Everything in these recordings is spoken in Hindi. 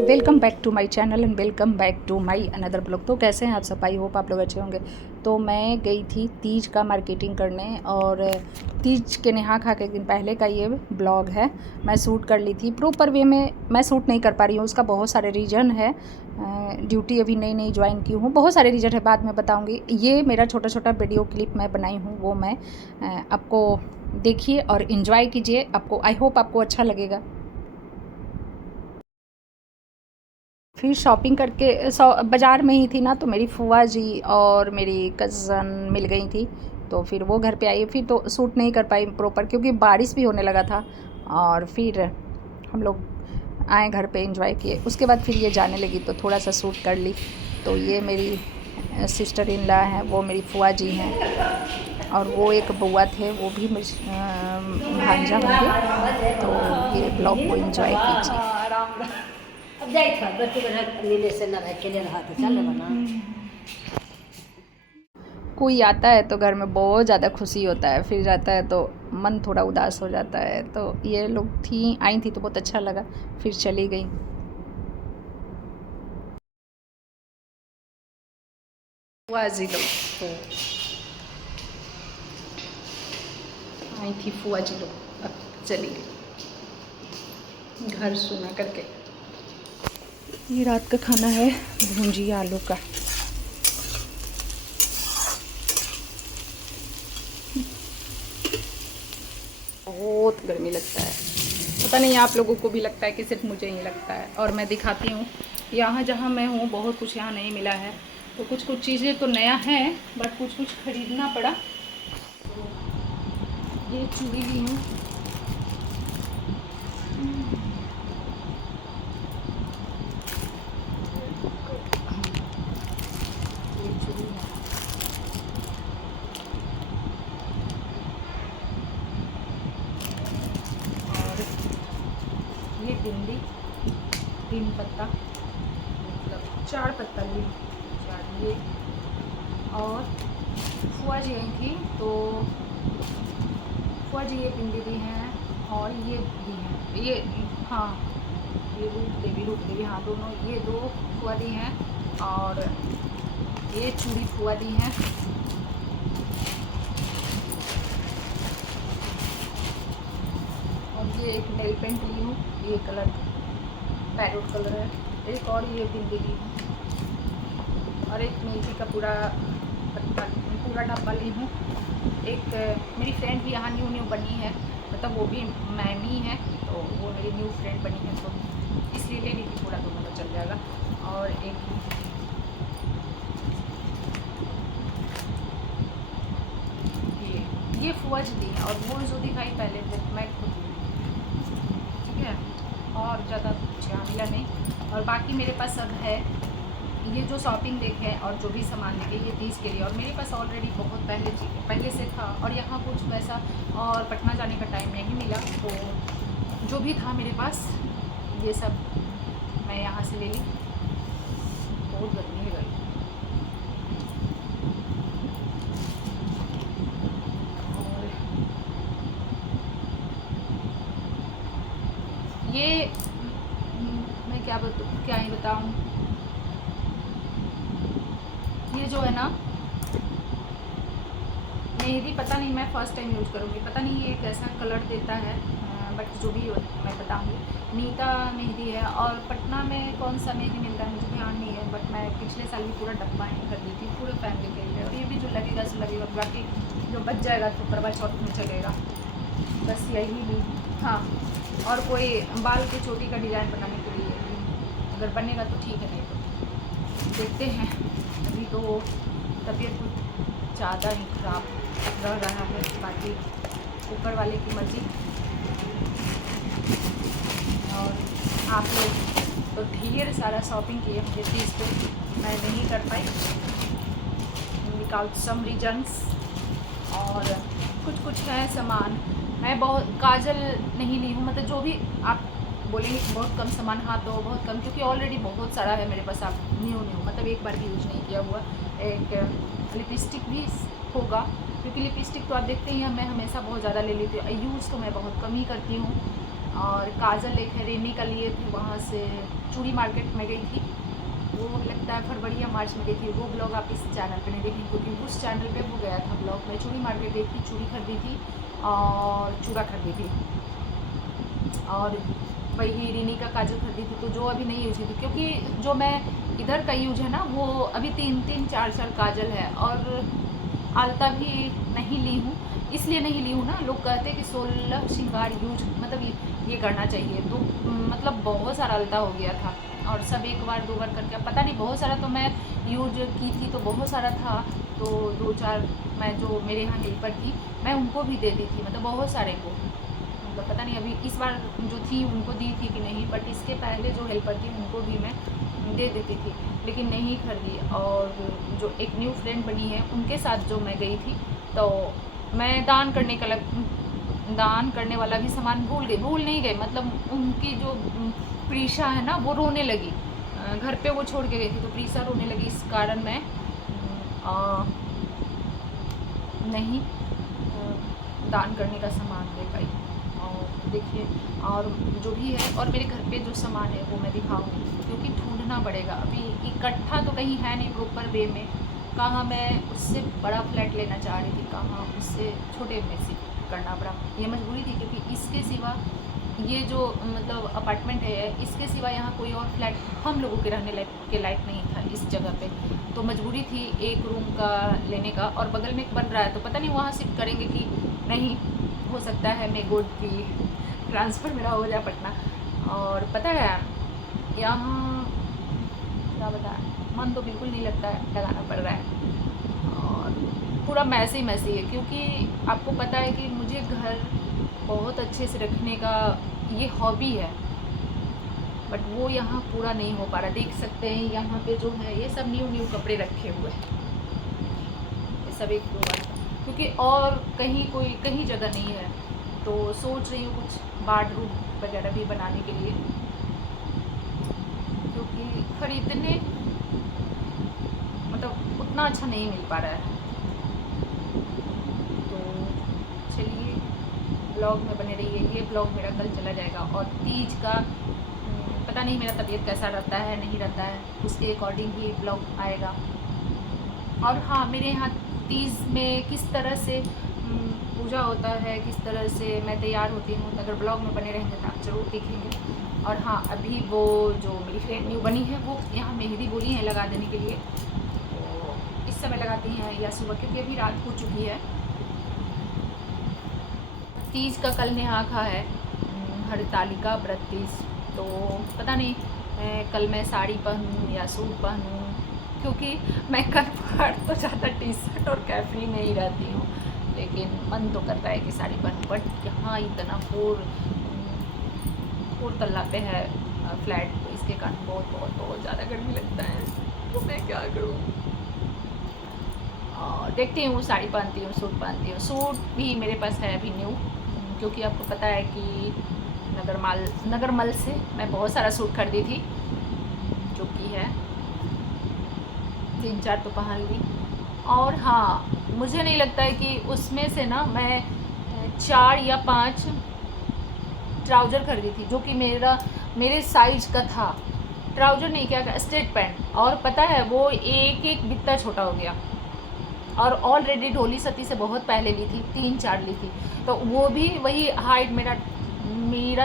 Welcome back to my channel and welcome back to my another blog. तो कैसे हैं आप सब? आई होप आप लोग अच्छे होंगे। तो मैं गई थी तीज का मार्केटिंग करने, और तीज के नहा खा के एक दिन पहले का ये ब्लॉग है। मैं शूट कर ली थी। प्रॉपर वे में मैं शूट नहीं कर पा रही हूँ, उसका बहुत सारे रीज़न है। ड्यूटी अभी नई नई ज्वाइन की हूँ, बहुत सारे रीज़न है, बाद में बताऊँगी। ये मेरा छोटा छोटा वीडियो क्लिप मैं बनाई हूँ, वो मैं आपको देखिए और इन्जॉय कीजिए। आपको आई होप आपको अच्छा लगेगा। फिर शॉपिंग करके बाज़ार में ही थी ना, तो मेरी फूआ जी और मेरी कज़न मिल गई थी। तो फिर वो घर पे आई, फिर तो शूट नहीं कर पाई प्रॉपर, क्योंकि बारिश भी होने लगा था। और फिर हम लोग आए घर पे, एंजॉय किए। उसके बाद फिर ये जाने लगी तो थोड़ा सा शूट कर ली। तो ये मेरी सिस्टर इन लॉ हैं, वो मेरी फूआ जी हैं, और वो एक बुआ थे, वो भी भांजा होंगे। तो ये ब्लॉग को एंजॉय कीजिए। अब जाए था बच्चे को नीले से ना रह के ले रहा था चल बना। कोई आता है तो घर में बहुत ज़्यादा खुशी होता है, फिर जाता है तो मन थोड़ा उदास हो जाता है। तो ये लोग आई थी तो बहुत अच्छा लगा, फिर चली गई। फुआ जी लोग तो आई थी, फुआ जी लोग अब चली गई घर सुना करके। ये रात का खाना है, भुंजी आलू का। बहुत गर्मी लगता है, पता नहीं आप लोगों को भी लगता है कि सिर्फ मुझे ही लगता है। और मैं दिखाती हूँ, यहाँ जहाँ मैं हूँ बहुत कुछ यहाँ नहीं मिला है। तो कुछ कुछ चीज़ें तो नया है, बट कुछ कुछ खरीदना पड़ा। ये चूड़ी ली हूँ, ये चूड़ी है। और ये बिंदी 3 पत्ता, मतलब 4 पत्ता ली, 4 ये। और फुआ जी आई थी तो फुआ जी ये बिंदी दी हैं, और ये दी हैं, ये हाँ, ये रूप देवी हाँ, दोनों ये 2 फुआ दी हैं। और ये चूड़ी फुआ दी हैं। और ये एक नेल पेंट ली हूँ, ये कलर पैरोट कलर है। एक और ये बिंदी ली हूँ, और एक मेथी का पूरा डब्बा ली हूँ। एक मेरी फ्रेंड भी यहाँ न्यू बनी है, मतलब वो भी मैमी है, तो वो मेरी न्यू फ्रेंड बनी है, तो इसलिए ले ली थी, पूरा दोनों का चल जाएगा। और एक ये फुआ जी दी है, और वो जो दिखाई पहले वो मैं खुद ली, ठीक है। और ज़्यादा कुछ यहाँ मिला नहीं, और बाकी मेरे पास सब है। ये जो शॉपिंग देखे और जो भी सामान देखे ये 30 के लिए, और मेरे पास ऑलरेडी बहुत पहले से था। और यहाँ कुछ वैसा, और पटना जाने का टाइम नहीं मिला, तो जो भी था मेरे पास ये सब मैं यहाँ से ले ली। बहुत गर्मी है गर्मी। और ये मैं क्या ही बताऊँ, ये जो है ना मेहंदी, पता नहीं, मैं फ़र्स्ट टाइम यूज़ करूँगी, पता नहीं ये कैसा कलर देता है, बट जो भी मैं बताऊँगी। नीता मेहंदी है, और पटना में कौन सा मेहंदी मिलता है मुझे ध्यान नहीं है, बट मैं पिछले साल भी पूरा डब्बा ही कर दी थी पूरे फैमिली के लिए। और ये भी जो लगेगा सो लगेगा, बाकी जो बच जाएगा तो करवा चौथ में चलेगा। बस यही ली। हाँ, और कोई बाल की चोटी का डिज़ाइन बनाने के लिए अगर बनेगा तो ठीक है, नहीं तो देखते हैं। अभी तो तबीयत कुछ ज़्यादा ही खराब रह रहा है, बाकी ऊपर वाले की मर्ज़ी। और आप लोग तो ढेर सारा शॉपिंग किए मुझे तीज पे, मैं नहीं कर पाई विदाउट सम रीजन्स। और कुछ है सामान, मैं बहुत काजल नहीं ली हूँ, मतलब जो भी आप बोलेंगे कि बहुत कम सामान, हाँ तो बहुत कम, क्योंकि ऑलरेडी बहुत सारा है मेरे पास। आप न्यू मतलब एक बार भी यूज नहीं किया हुआ। एक लिपस्टिक भी होगा, क्योंकि लिपस्टिक तो आप देखते ही हैं मैं हमेशा बहुत ज़्यादा ले लेती हूँ, यूज़ तो मैं बहुत कम ही करती हूँ। और काजल एक है रेनी का लिए थे, वहाँ से चूड़ी मार्केट में गई थी, वो लगता है फरवरी या मार्च में गई थी। वो ब्लॉग आप इस चैनल पे नहीं देखेंगे क्योंकि उस चैनल पे वो गया था ब्लॉग में। चूड़ी मार्केट गई थी, चूड़ी खरीदी थी और चूड़ा खरीदी थी, और वही रीनी का काजल खरीदी थी। तो जो अभी नहीं यूज की थी, क्योंकि जो मैं इधर का यूज है ना वो अभी 3-4 काजल है, और आलता भी नहीं ली हूँ। इसलिए नहीं ली हूँ ना, लोग कहते हैं कि 16 श्रृंगार यूज मतलब ये करना चाहिए, तो मतलब बहुत सारा आलता हो गया था, और सब एक बार 2 बार करके पता नहीं बहुत सारा तो मैं यूज की थी, तो बहुत सारा था। तो 2-4 मैं जो मेरे यहाँ हेल्पर थी मैं उनको भी दे दी थी, मतलब बहुत सारे को, मतलब पता नहीं अभी इस बार जो थी उनको दी थी कि नहीं, बट इसके पहले जो हेल्पर थी उनको भी मैं दे देती थी, लेकिन नहीं खरीदी। और जो एक न्यू फ्रेंड बनी है उनके साथ जो मैं गई थी, तो मैं दान करने वाला भी सामान भूल नहीं गई, मतलब उनकी जो प्रीशा है ना वो रोने लगी, घर पे वो छोड़ के गई थी, तो प्रीशा रोने लगी, इस कारण मैं नहीं दान करने का सामान दे पाई। और देखिए, और जो भी है, और मेरे घर पे जो सामान है वो मैं दिखाऊंगी, क्योंकि ढूंढना पड़ेगा, अभी इकट्ठा तो कहीं है नहीं प्रॉपर वे में। कहाँ मैं उससे बड़ा फ्लैट लेना चाह रही थी, कहाँ उससे छोटे में से करना पड़ा, ये मजबूरी थी, क्योंकि इसके सिवा ये जो मतलब अपार्टमेंट है, इसके सिवा यहाँ कोई और फ्लैट हम लोगों के रहने के लायक नहीं था इस जगह पे, तो मजबूरी थी एक रूम का लेने का। और बगल में एक बन रहा है, तो पता नहीं वहाँ शिफ्ट करेंगे कि नहीं, हो सकता है मैं गोड की ट्रांसफ़र मेरा हो जाए पटना। और पता है यहाँ क्या बताएं, मन तो बिल्कुल नहीं लगता है, लगाना पड़ रहा है, और पूरा मैसी है, क्योंकि आपको पता है कि मुझे घर बहुत अच्छे से रखने का ये हॉबी है, बट वो यहाँ पूरा नहीं हो पा रहा। देख सकते हैं यहाँ पे जो है ये सब न्यू कपड़े रखे हुए हैं, ये सब एक दो बार, क्योंकि और कहीं जगह नहीं है, तो सोच रही हूँ कुछ बाथरूम वगैरह भी बनाने के लिए, क्योंकि खरीदने मतलब उतना अच्छा नहीं मिल पा रहा है। तो चलिए ब्लॉग में बने रहिए, ये ब्लॉग मेरा कल चला जाएगा, और तीज का पता नहीं मेरा तबीयत कैसा रहता है नहीं रहता है, उसके अकॉर्डिंग ही ब्लॉग आएगा। और हाँ, मेरे यहाँ तीज में किस तरह से पूजा होता है, किस तरह से मैं तैयार होती हूँ, तो अगर ब्लॉग में बने रहेंगे तो आप ज़रूर देखेंगे। और हाँ, अभी वो जो मेरी फ्रेंड न्यू बनी है वो यहाँ मेहंदी बोली है लगा देने के लिए, तो इस समय लगाती हैं या सुबह, क्योंकि अभी रात हो चुकी है। तीज का कल नेहा खा है, हरतालिका व्रत तीज, तो पता नहीं कल मैं साड़ी पहनूँ या सूट पहनूँ, क्योंकि मैं कन्फर्ट तो ज़्यादा टी शर्ट और कैफरी में ही रहती हूँ, लेकिन मन तो करता है कि साड़ी पहनूँ। बट यहाँ इतना 4 तल्ला पे है फ्लैट, तो इसके कारण बहुत ज़्यादा गर्मी लगता है, तो मैं क्या करूँ। देखती हूँ, साड़ी पहनती हूँ, सूट पहनती हूँ। सूट भी मेरे पास है अभी न्यू, क्योंकि आपको पता है कि नगरमल से मैं बहुत सारा सूट खरीदी थी, जो कि है 3-4 तो पहन ली। और हाँ, मुझे नहीं लगता है कि उसमें से ना मैं 4 या 5 ट्राउज़र खरीदी थी, जो कि मेरे साइज़ का था। ट्राउज़र नहीं, क्या स्ट्रेट पैंट, और पता है वो एक बित्ता छोटा हो गया, और ऑलरेडी ढोली सती से बहुत पहले ली थी, 3-4 ली थी, तो वो भी वही हाइट, मेरा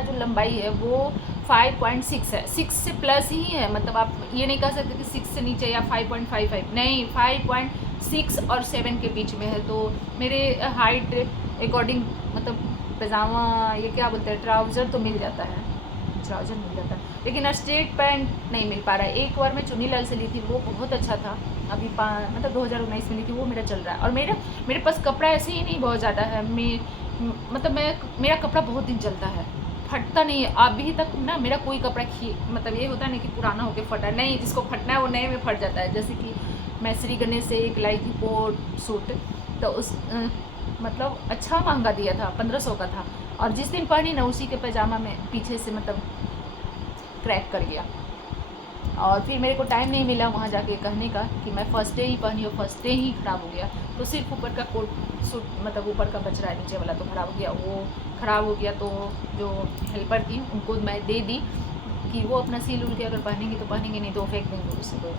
जो लंबाई है वो 5.6 है, 6 से प्लस ही है, मतलब आप ये नहीं कह सकते कि 6 से नीचे या 5.55, नहीं, 5.6 और 7 के बीच में है। तो मेरे हाइट अकॉर्डिंग मतलब पैजामा, ये क्या बोलते हैं, ट्राउज़र तो मिल जाता है, लेकिन स्ट्रेट पैंट नहीं मिल पा रहा है। एक बार मैं चुन्नीलाल से ली थी, वो बहुत अच्छा था, अभी मतलब 2019 में ली थी, वो मेरा चल रहा है। और मेरे पास कपड़ा ऐसे ही नहीं बहुत ज़्यादा है, मेरा कपड़ा बहुत दिन चलता है, फटता नहीं है अभी तक ना। मेरा कोई कपड़ा मतलब ये होता नहीं कि पुराना होकर फटा, नहीं, जिसको फटना है वो नए में फट जाता है। जैसे कि मैं श्री गणेश से एक लाई थी कोट सूट, तो उस मतलब अच्छा महंगा दिया था, 1500 का था, और जिस दिन पहनी ना उसी के पैजामा में पीछे से मतलब क्रैक कर गया, और फिर मेरे को टाइम नहीं मिला वहाँ जाके कहने का कि मैं फ़र्स्ट डे ही पहनी और फर्स्ट डे ही ख़राब हो गया। तो सिर्फ ऊपर का कोट सूट मतलब ऊपर का बच रहा है, नीचे वाला तो ख़राब हो गया। वो ख़राब हो गया तो जो हेल्पर थी उनको मैं दे दी कि वो अपना सिल उल के अगर पहनेंगे तो पहनेंगे, नहीं तो फेंक देंगे उसे। तो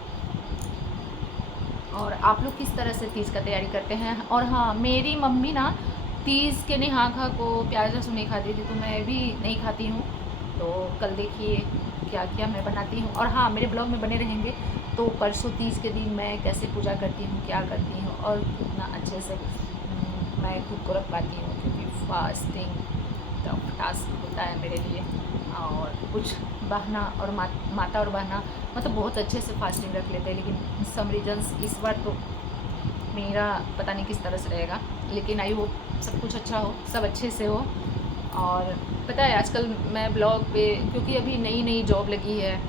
और आप लोग किस तरह से तीज का तैयारी करते हैं? और हाँ, मेरी मम्मी ना तीज के निहाखा को प्याज लहसुन नहीं खाती थी, तो मैं भी नहीं खाती हूँ। तो कल देखिए क्या क्या मैं बनाती हूँ। और हाँ, मेरे ब्लॉग में बने रहेंगे। तो परसों तीज के दिन मैं कैसे पूजा करती हूँ, क्या करती हूँ और कितना अच्छे से मैं खुद को रख पाती हूँ, क्योंकि फास्टिंग टफ टास्क होता है मेरे लिए। और कुछ बहना और माता और बहना मतलब बहुत अच्छे से फास्टिंग रख लेते हैं, लेकिन सम रीजन्स इस बार तो मेरा पता नहीं किस तरह से रहेगा। लेकिन आई होप सब कुछ अच्छा हो, सब अच्छे से हो। और पता है आजकल मैं ब्लॉग पे, क्योंकि अभी नई नई जॉब लगी है,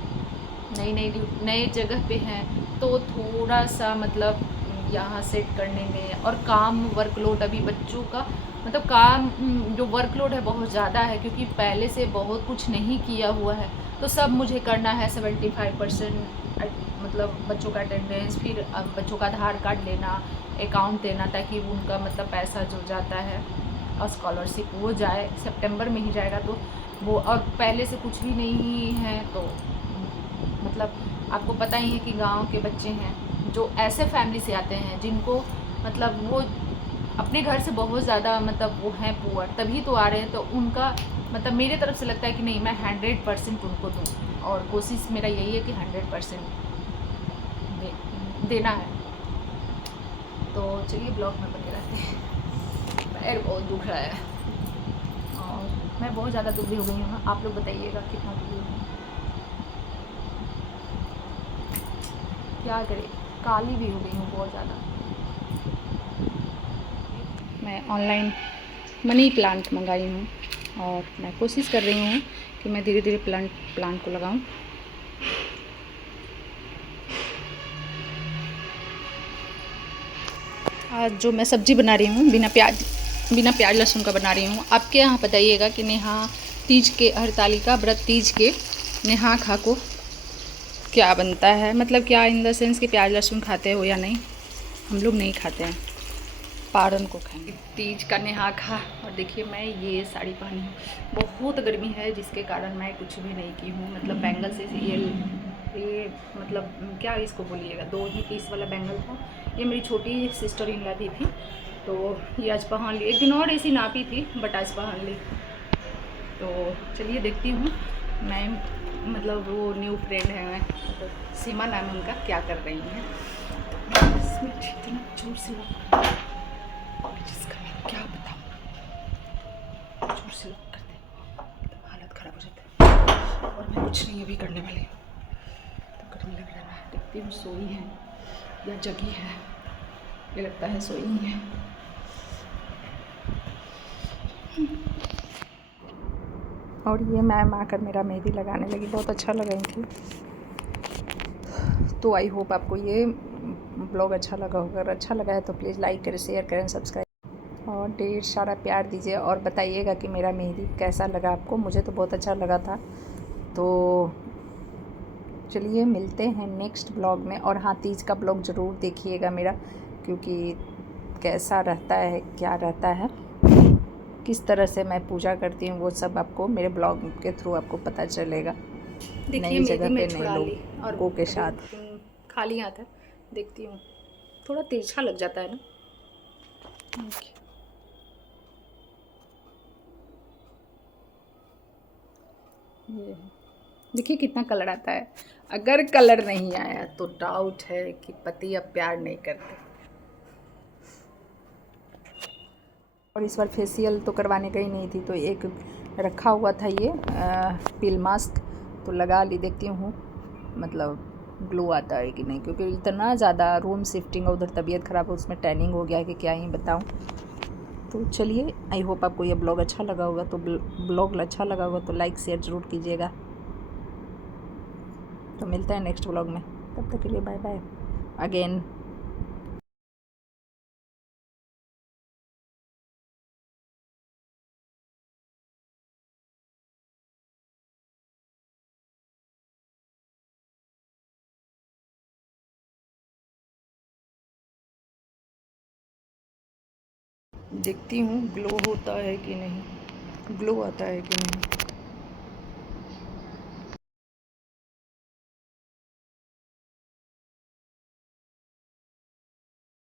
नए जगह पे हैं, तो थोड़ा सा मतलब यहाँ सेट करने में और काम वर्कलोड अभी बच्चों का मतलब काम जो वर्कलोड है बहुत ज़्यादा है, क्योंकि पहले से बहुत कुछ नहीं किया हुआ है। तो सब मुझे करना है 75% मतलब बच्चों का अटेंडेंस, फिर बच्चों का आधार कार्ड लेना, अकाउंट देना, ताकि उनका मतलब पैसा जो जाता है और स्कॉलरशिप वो जाए, सितंबर में ही जाएगा। तो वो और पहले से कुछ भी नहीं है, तो मतलब आपको पता ही है कि गांव के बच्चे हैं जो ऐसे फैमिली से आते हैं जिनको मतलब वो अपने घर से बहुत ज़्यादा मतलब वो हैं पुअर, तभी तो आ रहे हैं। तो उनका मतलब मेरे तरफ से लगता है कि नहीं, मैं 100% उनको दूँ, और कोशिश मेरा यही है कि 100% देना है। तो चलिए ब्लॉग में बने रहते हैं। पैर बहुत दुख रहा है और मैं बहुत ज़्यादा दुखी हो गई हूँ ना। आप लोग बताइएगा कितना दुखी हूँ, क्या करें, काली भी हो गई हूँ बहुत ज़्यादा। मैं ऑनलाइन मनी प्लांट मंगाई हूँ और मैं कोशिश कर रही हूँ कि मैं धीरे धीरे प्लांट को लगाऊं। आज जो मैं सब्ज़ी बना रही हूँ बिना प्याज लहसुन का बना रही हूँ। आपके यहाँ बताइएगा कि नेहा तीज के हरतालिका व्रत तीज के नेहा खा को क्या बनता है, मतलब क्या इन द सेंस कि प्याज लहसुन खाते हो या नहीं। हम लोग नहीं खाते हैं, पारन को खाएंगे तीज का नेहा खा। और देखिए मैं ये साड़ी पहनी हूँ, बहुत गर्मी है जिसके कारण मैं कुछ भी नहीं की हूँ। मतलब बैंगल से ये मतलब क्या इसको बोलिएगा, 2 ही पीस वाला बैंगल था। ये मेरी छोटी सिस्टर इन ला दी थी, तो ये आज पहन ली। एक दिन और ऐसी नापी थी बट आज पहन ली। तो चलिए देखती हूँ मैं, मतलब वो न्यू फ्रेंड है मैं तो सीमा नाम है उनका, क्या कर रही हैं। तो इसमें इतना जोर से लग रहा है और जिसका मैं क्या बताऊँ, जोर से लॉक कर दे मतलब हालत ख़राब हो जाता है। और मैं कुछ नहीं अभी करने वाली हूँ, तो गर्मी लग रहा है। देखती हूँ सोई है या जगी है, ये लगता है सोई ही है। और ये मैम आकर मेरा मेहंदी लगाने लगी, बहुत अच्छा लगा थी। तो आई होप आपको ये ब्लॉग अच्छा लगा होगा। अगर अच्छा लगा है तो प्लीज़ लाइक करें, शेयर करें, सब्सक्राइब और ढेर सारा प्यार दीजिए। और बताइएगा कि मेरा मेहंदी कैसा लगा आपको। मुझे तो बहुत अच्छा लगा था। तो चलिए मिलते हैं नेक्स्ट ब्लॉग में। और हाँ, तीज का ब्लॉग ज़रूर देखिएगा मेरा, क्योंकि कैसा रहता है, क्या रहता है, किस तरह से मैं पूजा करती हूँ, वो सब आपको मेरे ब्लॉग के थ्रू आपको पता चलेगा। देखिए नई मेहंदी जगह मैं पे नए छुड़ा ली और लोगों के अभी साथ। खाली हाथ है। देखती हूँ, थोड़ा तिरछा लग जाता है ना। ये देखिए कितना कलर आता है। अगर कलर नहीं आया तो डाउट है कि पति अब प्यार नहीं करते। और इस बार फेशियल तो करवाने गई नहीं थी, तो एक रखा हुआ था ये पील मास्क, तो लगा ली। देखती हूँ मतलब ग्लो आता है कि नहीं, क्योंकि इतना ज़्यादा रूम शिफ्टिंग और उधर तबीयत ख़राब है, उसमें टैनिंग हो गया है कि क्या ही बताऊँ। तो चलिए आई होप आपको ये ब्लॉग अच्छा लगा होगा। तो ब्लॉग अच्छा लगा होगा तो लाइक शेयर ज़रूर कीजिएगा। तो मिलता है नेक्स्ट ब्लॉग में, तब तक के लिए बाय बाय अगेन। देखती हूँ ग्लो होता है कि नहीं, ग्लो आता है कि नहीं।